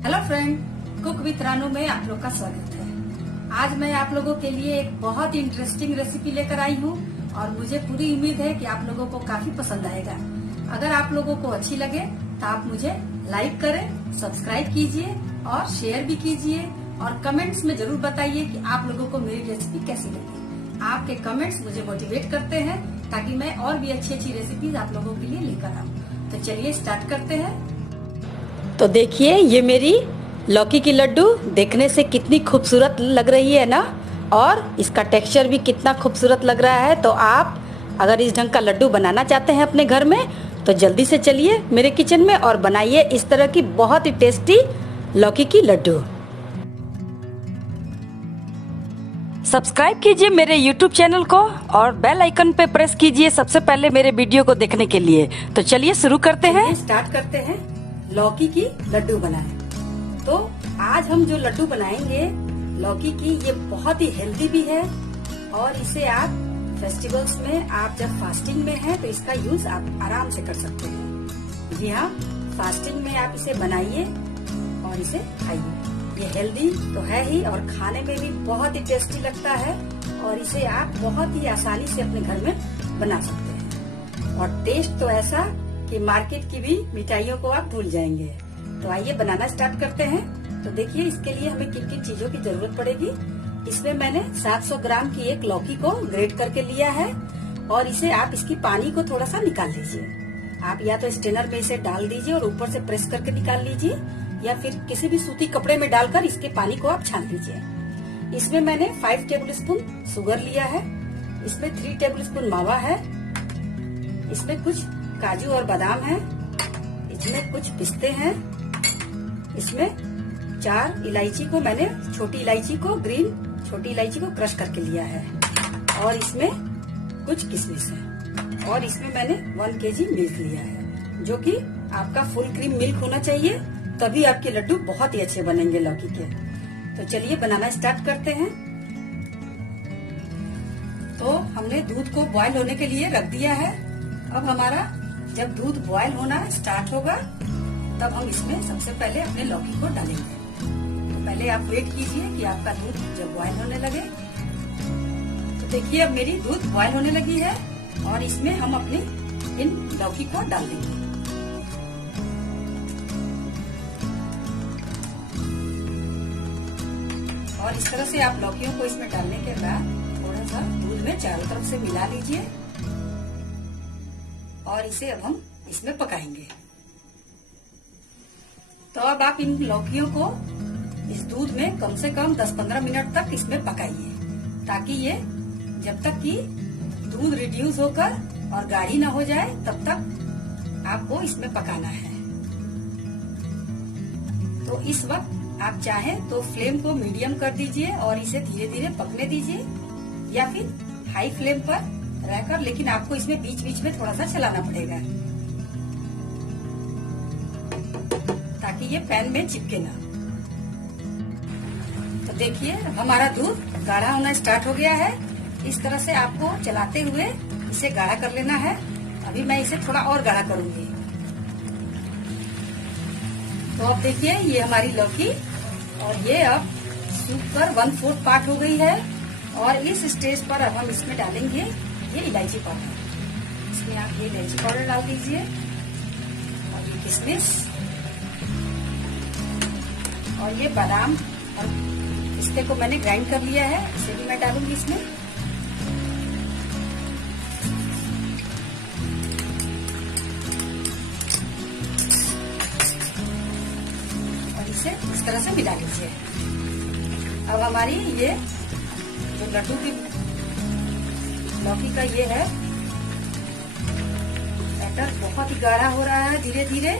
Hello friend, cook with Ranu में आप लोग का स्वागत है। आज मैं आप लोगों के लिए एक बहुत इंटरेस्टिंग रेसिपी लेकर आई हूँ और मुझे पूरी उम्मीद है कि आप लोगों को काफी पसंद आएगा। अगर आप लोगों को अच्छी लगे तो आप मुझे लाइक करें, सब्सक्राइब कीजिए और शेयर भी कीजिए और कमेंट्स में जरूर बताइए कि आप लोगों को मेरी रेसिपी कैसी लगी। आपके कमेंट्स मुझे मोटिवेट करते हैं ताकि मैं और भी अच्छी अच्छी रेसिपीज आप लोगों के लिए लेकर आऊँ। तो चलिए स्टार्ट करते हैं। तो देखिए, ये मेरी लौकी की लड्डू देखने से कितनी खूबसूरत लग रही है ना, और इसका टेक्सचर भी कितना खूबसूरत लग रहा है। तो आप अगर इस ढंग का लड्डू बनाना चाहते हैं अपने घर में तो जल्दी से चलिए मेरे किचन में और बनाइए इस तरह की बहुत ही टेस्टी लौकी की लड्डू। सब्सक्राइब कीजिए मेरे YouTube चैनल को और बेल आइकन पे प्रेस कीजिए सबसे पहले मेरे वीडियो को देखने के लिए। तो चलिए शुरू करते हैं। स्टार्ट करते हैं लौकी की लड्डू बनाएं। तो आज हम जो लड्डू बनाएंगे लौकी की, ये बहुत ही हेल्दी भी है और इसे आप फेस्टिवल्स में, आप जब फास्टिंग में हैं तो इसका यूज आप आराम से कर सकते हैं। जी हाँ, फास्टिंग में आप इसे बनाइए और इसे खाइए। ये हेल्दी तो है ही और खाने में भी बहुत ही टेस्टी लगता है और इसे आप बहुत ही आसानी से अपने घर में बना सकते हैं। और टेस्ट तो ऐसा कि मार्केट की भी मिठाइयों को आप भूल जाएंगे। तो आइए बनाना स्टार्ट करते हैं। तो देखिए, इसके लिए हमें किन किन चीजों की जरूरत पड़ेगी। इसमें मैंने 700 ग्राम की एक लौकी को ग्रेट करके लिया है और इसे आप इसकी पानी को थोड़ा सा निकाल लीजिए। आप या तो स्ट्रेनर में इसे डाल दीजिए और ऊपर से प्रेस करके निकाल लीजिए, या फिर किसी भी सूती कपड़े में डालकर इसके पानी को आप छान लीजिए। इसमें मैंने 5 टेबल स्पून शुगर लिया है, इसमें 3 टेबल स्पून मावा है, इसमें कुछ काजू और बादाम है, इसमें कुछ पिस्ते हैं, इसमें 4 इलायची को मैंने, छोटी इलायची को, ग्रीन छोटी इलायची को क्रश करके लिया है, और इसमें कुछ किशमिश है, और इसमें मैंने 1 kg मिल्क लिया है, जो कि आपका फुल क्रीम मिल्क होना चाहिए, तभी आपके लड्डू बहुत ही अच्छे बनेंगे लौकी के। तो चलिए बनाना स्टार्ट करते हैं। तो हमने दूध को बॉयल होने के लिए रख दिया है। अब हमारा जब दूध बॉयल होना स्टार्ट होगा तब हम इसमें सबसे पहले अपने लौकी को डालेंगे। तो पहले आप वेट कीजिए कि आपका दूध जब बॉयल होने लगे। तो देखिए, अब मेरी दूध बॉयल होने लगी है और इसमें हम अपनी इन लौकी को डाल देंगे। और इस तरह से आप लौकियों को इसमें डालने के बाद थोड़ा सा दूध में चारों तरफ से मिला लीजिए और इसे अब हम इसमें पकाएंगे। तो अब आप इन लौकियों को इस दूध में कम से कम 10-15 मिनट तक इसमें पकाइए, ताकि ये जब तक कि दूध रिड्यूस होकर और गाढ़ी ना हो जाए तब तक आपको इसमें पकाना है। तो इस वक्त आप चाहें तो फ्लेम को मीडियम कर दीजिए और इसे धीरे धीरे पकने दीजिए, या फिर हाई फ्लेम पर रहकर, लेकिन आपको इसमें बीच बीच में थोड़ा सा चलाना पड़ेगा ताकि ये पैन में चिपके ना। तो देखिए, हमारा दूध गाढ़ा होना स्टार्ट हो गया है। इस तरह से आपको चलाते हुए इसे गाढ़ा कर लेना है। अभी मैं इसे थोड़ा और गाढ़ा करूंगी। तो अब देखिए, ये हमारी लौकी और ये अब सूख कर 1/4 पार्ट हो गई है। और इस स्टेज पर अब हम इसमें डालेंगे ये इलायची पाउडर। इसमें आप ये इलायची पाउडर डाल दीजिए और ये किशमिश और ये बादाम और पिस्ते को मैंने ग्राइंड कर लिया है, इसे भी मैं डालूंगी इसमें। और इसे इस तरह से मिला लीजिए। अब हमारी ये जो लड्डू की लौकी का ये है बैटर बहुत ही गाढ़ा हो रहा है धीरे धीरे।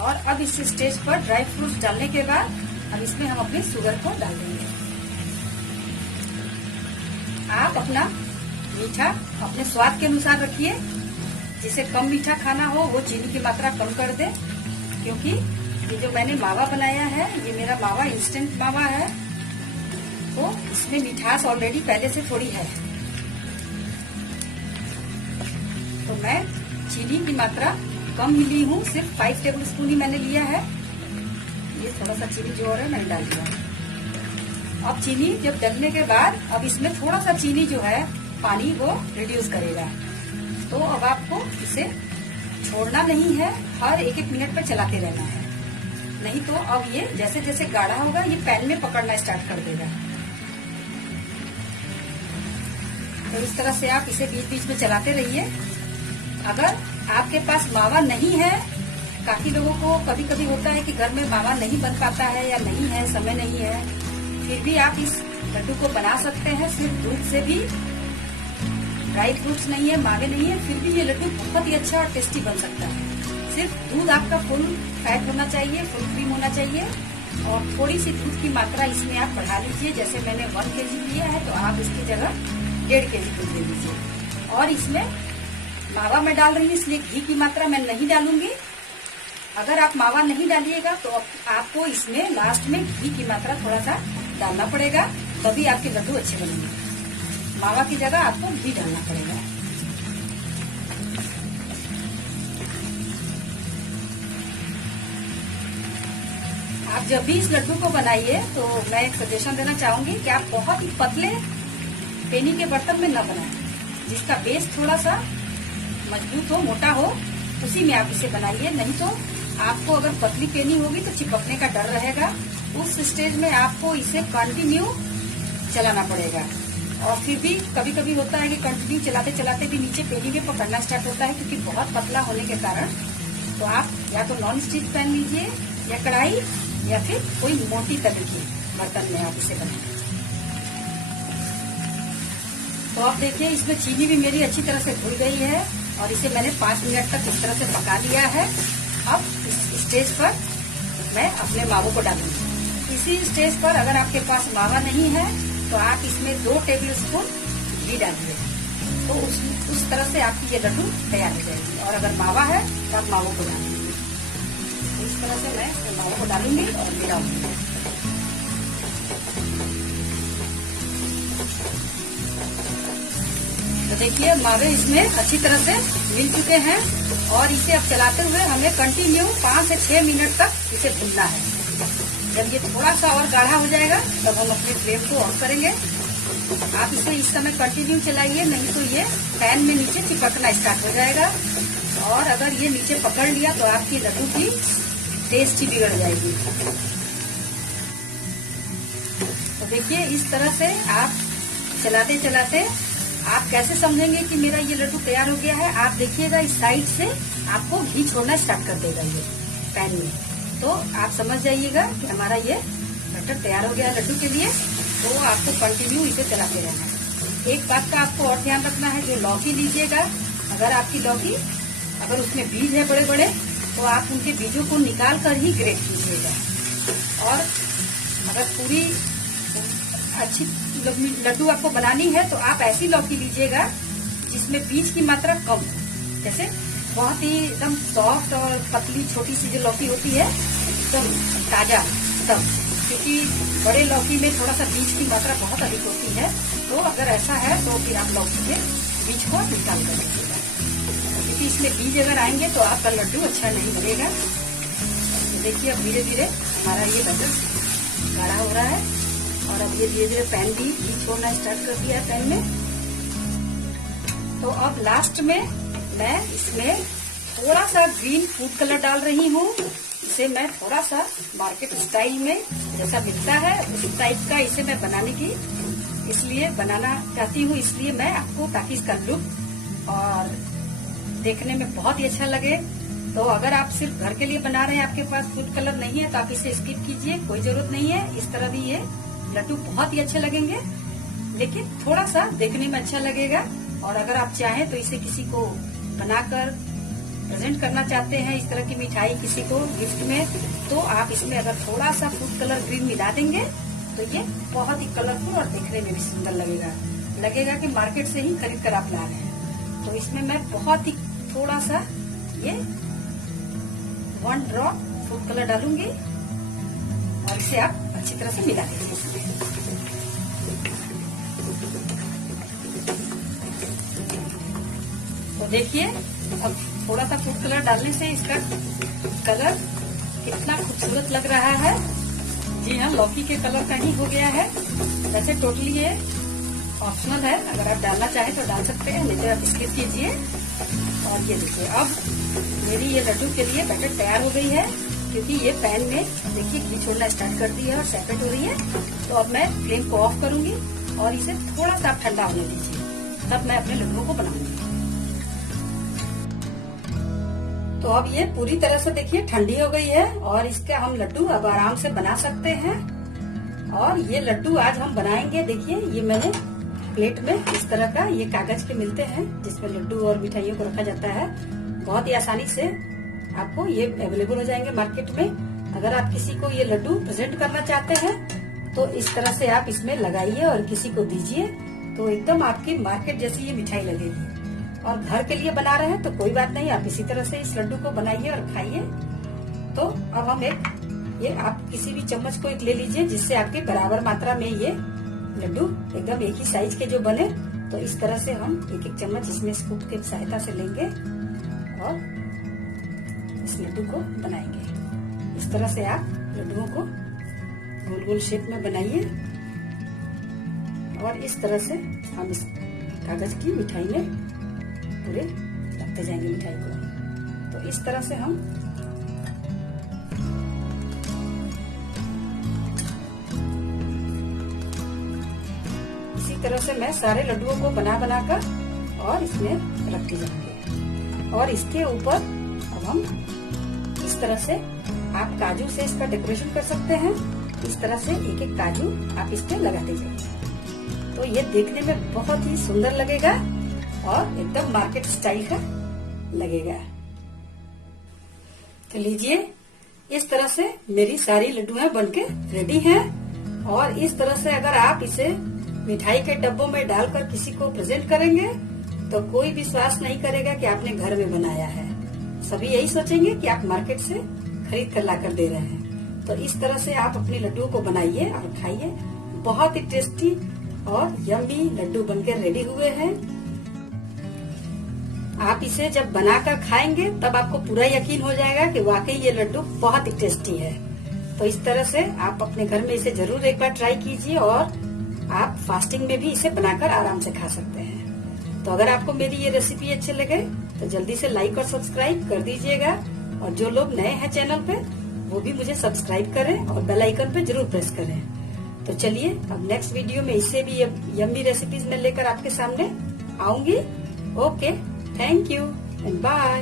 और अब इस स्टेज पर ड्राई फ्रूट्स डालने के बाद अब इसमें हम अपनी शुगर को डाल देंगे। आप अपना मीठा अपने स्वाद के अनुसार रखिए। जिसे कम मीठा खाना हो वो चीनी की मात्रा कम कर दे, क्योंकि ये जो मैंने मावा बनाया है ये मेरा मावा इंस्टेंट मावा है, तो इसमें मिठास ऑलरेडी पहले से थोड़ी है। तो मैं चीनी की मात्रा कम मिली हूँ, सिर्फ 5 टेबल स्पून ही मैंने लिया है। ये थोड़ा सा चीनी जो और है मैंने डाल दिया। अब चीनी जब डलने के बाद अब इसमें थोड़ा सा चीनी जो है पानी वो रिड्यूस करेगा। तो अब आपको इसे छोड़ना नहीं है, हर 1-1 मिनट पर चलाते रहना है, नहीं तो अब ये जैसे जैसे गाढ़ा होगा ये पैन में पकड़ना स्टार्ट कर देगा। तो इस तरह से आप इसे बीच बीच में चलाते रहिए। अगर आपके पास मावा नहीं है, काफी लोगों को कभी कभी होता है कि घर में मावा नहीं बन पाता है या नहीं है, समय नहीं है, फिर भी आप इस लड्डू को बना सकते हैं सिर्फ दूध से भी। ड्राई फ्रूट्स नहीं है, मावे नहीं है, फिर भी ये लड्डू बहुत ही अच्छा और टेस्टी बन सकता है। सिर्फ दूध आपका फुल फैट होना चाहिए, फुल क्रीम होना चाहिए, और थोड़ी सी दूध की मात्रा इसमें आप बढ़ा लीजिए। जैसे मैंने 1 kg लिया है तो आप इसकी जगह 1.5 kg दूध ले लीजिए। और इसमें मावा मैं डाल रही हूँ इसलिए घी की मात्रा मैं नहीं डालूंगी। अगर आप मावा नहीं डालिएगा तो आपको इसमें लास्ट में घी की मात्रा थोड़ा सा डालना पड़ेगा, तभी आपके लड्डू अच्छे बनेंगे। मावा की जगह आपको घी डालना पड़ेगा। आप जब भी इस लड्डू को बनाइए तो मैं एक सजेशन देना चाहूंगी कि आप बहुत ही पतले पेनी के बर्तन में न बनाएं, जिसका बेस थोड़ा सा मजबूत हो, मोटा हो, उसी में आप इसे बनाइए। नहीं तो आपको अगर पतली पेनी होगी तो चिपकने का डर रहेगा। उस स्टेज में आपको इसे कंटिन्यू चलाना पड़ेगा। और फिर भी कभी कभी होता है कि कंटिन्यू चलाते चलाते भी नीचे पेनी में पकड़ना स्टार्ट होता है, क्योंकि बहुत पतला होने के कारण। तो आप या तो नॉन स्टिक पैन लीजिए या कढ़ाई या फिर कोई मोटी तले की बर्तन में आप इसे बनाएं। तो आप देखिए इसमें चीनी भी मेरी अच्छी तरह से घुल गई है और इसे मैंने 5 मिनट तक इस तरह से पका लिया है। अब इस स्टेज पर मैं अपने मावों को डालूंगी। इसी स्टेज पर अगर आपके पास मावा नहीं है तो आप इसमें 2 टेबलस्पून घी डालिए, तो उस तरह से आपकी ये लड्डू तैयार हो जाएगी। और अगर मावा है तो आप मावों को डालेंगे। इस तरह से मैं मावों को डालूंगी और मिलाऊंगी। तो देखिए मावे इसमें अच्छी तरह से मिल चुके हैं और इसे अब चलाते हुए हमें कंटिन्यू 5 से 6 मिनट तक इसे भूनना है। जब ये थोड़ा सा और गाढ़ा हो जाएगा तब हम अपने फ्लेम को ऑफ करेंगे। आप इसे इस समय कंटिन्यू चलाइए, नहीं तो ये पैन में नीचे चिपकना स्टार्ट हो जाएगा। और अगर ये नीचे पकड़ लिया तो आपकी लड्डू की टेस्ट ही बिगड़ जाएगी। तो देखिए इस तरह से आप चलाते चलाते आप कैसे समझेंगे कि मेरा ये लड्डू तैयार हो गया है। आप देखिएगा इस साइड से आपको घी छोड़ना स्टार्ट कर देगा ये पैन में, तो आप समझ जाइएगा कि हमारा ये बैटर तैयार हो गया है लड्डू के लिए। तो आपको कंटिन्यू इसे चलाते रहना है। एक बात का आपको और ध्यान रखना है, जो लौकी लीजिएगा, अगर आपकी लौकी अगर उसमें बीज है बड़े बड़े तो आप उनके बीजों को निकाल कर ही ग्रेट कीजिएगा। और अगर पूरी अच्छी लड्डू आपको बनानी है तो आप ऐसी लौकी लीजिएगा जिसमें बीज की मात्रा कम हो। जैसे बहुत ही एकदम सॉफ्ट और पतली छोटी सी जो लौकी होती है एकदम ताजा तब, क्योंकि बड़े लौकी में थोड़ा सा बीज की मात्रा बहुत अधिक होती है। तो अगर ऐसा है तो फिर आप लौकी के बीज को निकाल कर दीजिएगा, क्योंकि इसमें बीज अगर आएंगे तो आपका लड्डू अच्छा नहीं बनेगा। तो देखिए अब धीरे धीरे हमारा ये बैटर गाढ़ा हो रहा है और अब ये धीरे धीरे पैन भी घी छोड़ना स्टार्ट कर दिया है पैन में। तो अब लास्ट में मैं इसमें थोड़ा सा ग्रीन फूड कलर डाल रही हूँ। इसे मैं थोड़ा सा मार्केट स्टाइल में जैसा मिलता है उस टाइप का इसे मैं इसलिए बनाना चाहती हूँ, इसलिए मैं आपको, ताकि इसका लुक और देखने में बहुत ही अच्छा लगे। तो अगर आप सिर्फ घर के लिए बना रहे हैं, आपके पास फूड कलर नहीं है, तो आप इसे स्किप कीजिए, कोई जरूरत नहीं है। इस तरह भी ये लड्डू बहुत ही अच्छे लगेंगे, लेकिन थोड़ा सा देखने में अच्छा लगेगा। और अगर आप चाहें तो इसे किसी को बनाकर प्रेजेंट करना चाहते हैं, इस तरह की मिठाई किसी को गिफ्ट में, तो आप इसमें अगर थोड़ा सा फूड कलर ग्रीन मिला देंगे तो ये बहुत ही कलरफुल और देखने में भी सुंदर लगेगा कि मार्केट से ही खरीद कर आप ला रहे हैं। तो इसमें मैं बहुत ही थोड़ा सा ये 1 ड्रॉप फूड कलर डालूंगी और इसे आप अच्छी तरह से मिला देंगे इसमें। तो देखिए अब थोड़ा सा फूड कलर डालने से इसका कलर कितना खूबसूरत लग रहा है। जी हाँ, लौकी के कलर का ही हो गया है। वैसे टोटली ये ऑप्शनल है, अगर आप डालना चाहें तो डाल सकते हैं, नहीं तो आप स्किप कीजिए। और ये देखिए, अब मेरी ये लड्डू के लिए बैटर तैयार हो गई है, क्योंकि ये पैन में देखिए घी छोड़ना स्टार्ट कर दी है और सेपरेट हो रही है। तो अब मैं फ्लेम को ऑफ करूंगी और इसे थोड़ा सा ठंडा होने दीजिए, तब मैं अपने लड्डुओं को बनाऊंगी। तो अब ये पूरी तरह से देखिए ठंडी हो गई है और इसका हम लड्डू अब आराम से बना सकते हैं। और ये लड्डू आज हम बनाएंगे, देखिए ये मैंने प्लेट में इस तरह का, ये कागज के मिलते हैं जिसमें लड्डू और मिठाइयों को रखा जाता है। बहुत ही आसानी से आपको ये अवेलेबल हो जाएंगे मार्केट में। अगर आप किसी को ये लड्डू प्रेजेंट करना चाहते हैं तो इस तरह से आप इसमें लगाइए और किसी को दीजिए, तो एकदम आपकी मार्केट जैसी ये मिठाई लगेगी। और घर के लिए बना रहे हैं तो कोई बात नहीं, आप इसी तरह से इस लड्डू को बनाइए और खाइए। तो अब हम ये आप किसी भी चम्मच को एक ले लीजिए, जिससे आपकी बराबर मात्रा में ये लड्डू एकदम एक ही साइज के जो बने। तो इस तरह से हम एक एक चम्मच इसमें स्कूप की सहायता से लेंगे और इस लड्डू को बनाएंगे। इस तरह से आप लड्डुओं को गोल गोल शेप में बनाइए और इस तरह से हम इस कागज की मिठाई में पूरे रखते जाएंगे मिठाई को। तो इस तरह से हम इसी तरह से मैं सारे लड्डुओं को बना कर और इसमें रखते जाएंगे। और इसके ऊपर अब हम इस तरह से आप काजू से इसका डेकोरेशन कर सकते हैं। इस तरह से एक एक काजू आप इस पे लगाते जाइए, तो ये देखने में बहुत ही सुंदर लगेगा और एकदम मार्केट स्टाइल का लगेगा। तो लीजिए, इस तरह से मेरी सारी लड्डुएं बनके रेडी हैं। और इस तरह से अगर आप इसे मिठाई के डब्बों में डालकर किसी को प्रेजेंट करेंगे तो कोई विश्वास नहीं करेगा कि आपने घर में बनाया है। सभी यही सोचेंगे कि आप मार्केट से खरीद कर लाकर दे रहे हैं। तो इस तरह से आप अपने लड्डुओं को बनाइए और खाइए। बहुत ही टेस्टी और यम्मी लड्डू बनकर रेडी हुए हैं। आप इसे जब बनाकर खाएंगे तब आपको पूरा यकीन हो जाएगा कि वाकई ये लड्डू बहुत ही टेस्टी है। तो इस तरह से आप अपने घर में इसे जरूर एक बार ट्राई कीजिए और आप फास्टिंग में भी इसे बनाकर आराम से खा सकते हैं। तो अगर आपको मेरी ये रेसिपी अच्छे लगे तो जल्दी से लाइक और सब्सक्राइब कर दीजिएगा। और जो लोग नए हैं चैनल पे वो भी मुझे सब्सक्राइब करें और बेल आइकन पे जरूर प्रेस करें। तो चलिए, अब नेक्स्ट वीडियो में इससे भी यम्मी रेसिपीज में लेकर आपके सामने आऊंगी। Okay, thank you and bye.